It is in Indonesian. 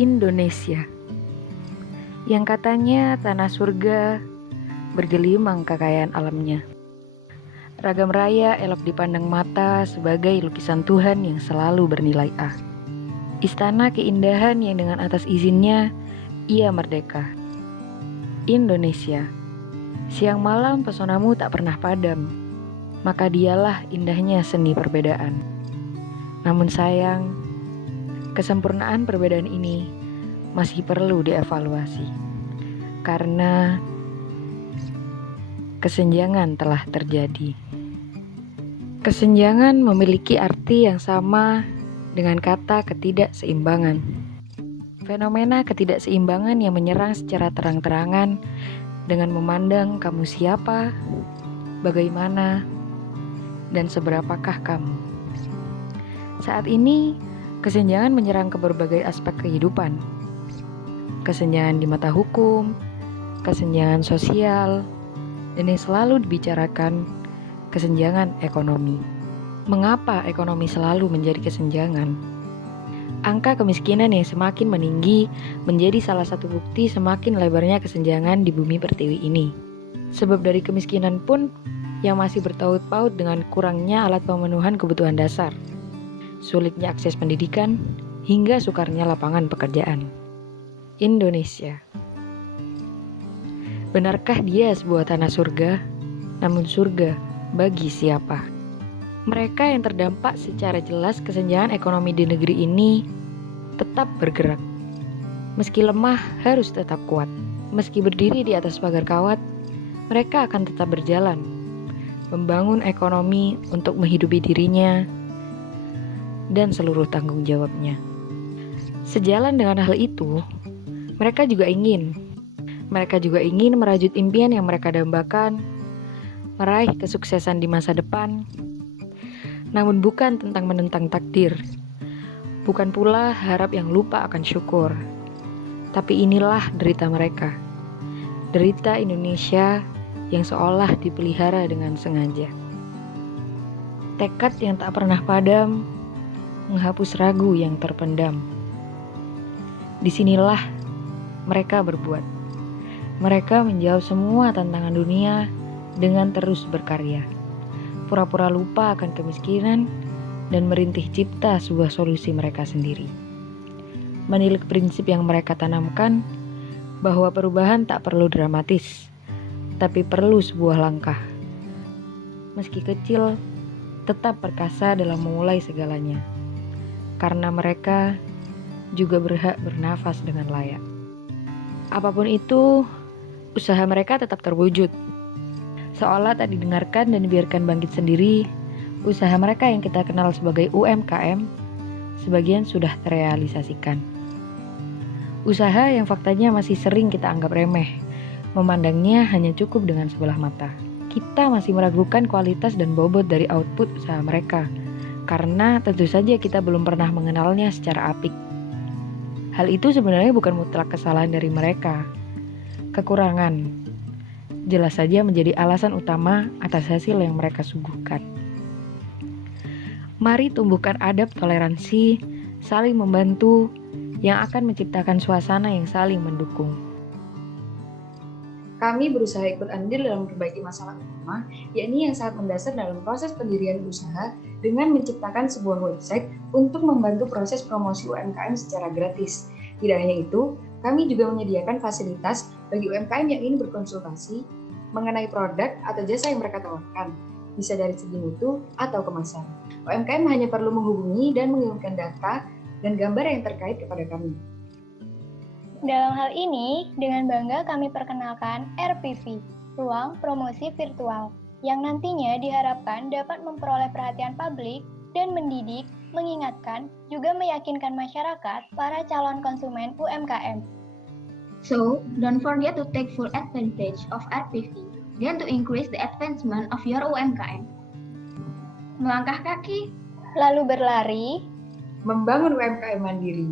Indonesia, yang katanya tanah surga, bergelimang kekayaan alamnya. Ragam raya elok dipandang mata sebagai lukisan Tuhan yang selalu bernilai A. Istana keindahan yang dengan atas izinnya ia merdeka. Indonesia, siang malam pesonamu tak pernah padam, maka dialah indahnya seni perbedaan. Namun sayang, kesempurnaan perbedaan ini masih perlu dievaluasi, karena kesenjangan telah terjadi. Kesenjangan memiliki arti yang sama dengan kata ketidakseimbangan. Fenomena ketidakseimbangan yang menyerang secara terang-terangan dengan memandang kamu siapa, bagaimana, dan seberapakah kamu. Saat ini, kesenjangan menyerang ke berbagai aspek kehidupan. Kesenjangan di mata hukum, kesenjangan sosial, dan yang selalu dibicarakan, kesenjangan ekonomi. Mengapa ekonomi selalu menjadi kesenjangan? Angka kemiskinan yang semakin meninggi menjadi salah satu bukti semakin lebarnya kesenjangan di bumi pertiwi ini. Sebab dari kemiskinan pun yang masih bertaut paut dengan kurangnya alat pemenuhan kebutuhan dasar, sulitnya akses pendidikan, hingga sukarnya lapangan pekerjaan. Indonesia, benarkah dia sebuah tanah surga? Namun surga bagi siapa? Mereka yang terdampak secara jelas kesenjangan ekonomi di negeri ini tetap bergerak. Meski lemah harus tetap kuat. Meski berdiri di atas pagar kawat, mereka akan tetap berjalan, membangun ekonomi untuk menghidupi dirinya dan seluruh tanggung jawabnya. Sejalan dengan hal itu, mereka juga ingin merajut impian yang mereka dambakan, meraih kesuksesan di masa depan. Namun bukan tentang menentang takdir, bukan pula harap yang lupa akan syukur. Tapi inilah derita mereka, derita Indonesia yang seolah dipelihara dengan sengaja. Tekad yang tak pernah padam, menghapus ragu yang terpendam. Disinilah mereka berbuat. Mereka menjawab semua tantangan dunia dengan terus berkarya. Pura-pura lupa akan kemiskinan dan merintih cipta sebuah solusi mereka sendiri. Menilik prinsip yang mereka tanamkan bahwa perubahan tak perlu dramatis, tapi perlu sebuah langkah. Meski kecil, tetap perkasa dalam memulai segalanya. Karena mereka juga berhak bernafas dengan layak. Apapun itu, usaha mereka tetap terwujud. Seolah tak didengarkan dan dibiarkan bangkit sendiri, usaha mereka yang kita kenal sebagai UMKM, sebagian sudah terrealisasikan. Usaha yang faktanya masih sering kita anggap remeh, memandangnya hanya cukup dengan sebelah mata. Kita masih meragukan kualitas dan bobot dari output usaha mereka, karena tentu saja kita belum pernah mengenalnya secara apik. Hal itu sebenarnya bukan mutlak kesalahan dari mereka. Kekurangan jelas saja menjadi alasan utama atas hasil yang mereka suguhkan. Mari tumbuhkan adab toleransi, saling membantu, yang akan menciptakan suasana yang saling mendukung. Kami berusaha ikut andil dalam memperbaiki masalah utama, yakni yang sangat mendasar dalam proses pendirian usaha dengan menciptakan sebuah website untuk membantu proses promosi UMKM secara gratis. Tidak hanya itu, kami juga menyediakan fasilitas bagi UMKM yang ingin berkonsultasi mengenai produk atau jasa yang mereka tawarkan, bisa dari segi mutu atau kemasan. UMKM hanya perlu menghubungi dan mengirimkan data dan gambar yang terkait kepada kami. Dalam hal ini, dengan bangga kami perkenalkan RPV, Ruang Promosi Virtual, yang nantinya diharapkan dapat memperoleh perhatian publik dan mendidik, mengingatkan, juga meyakinkan masyarakat para calon konsumen UMKM. So, don't forget to take full advantage of RPV dan to increase the advancement of your UMKM. Melangkah kaki, lalu berlari, membangun UMKM mandiri.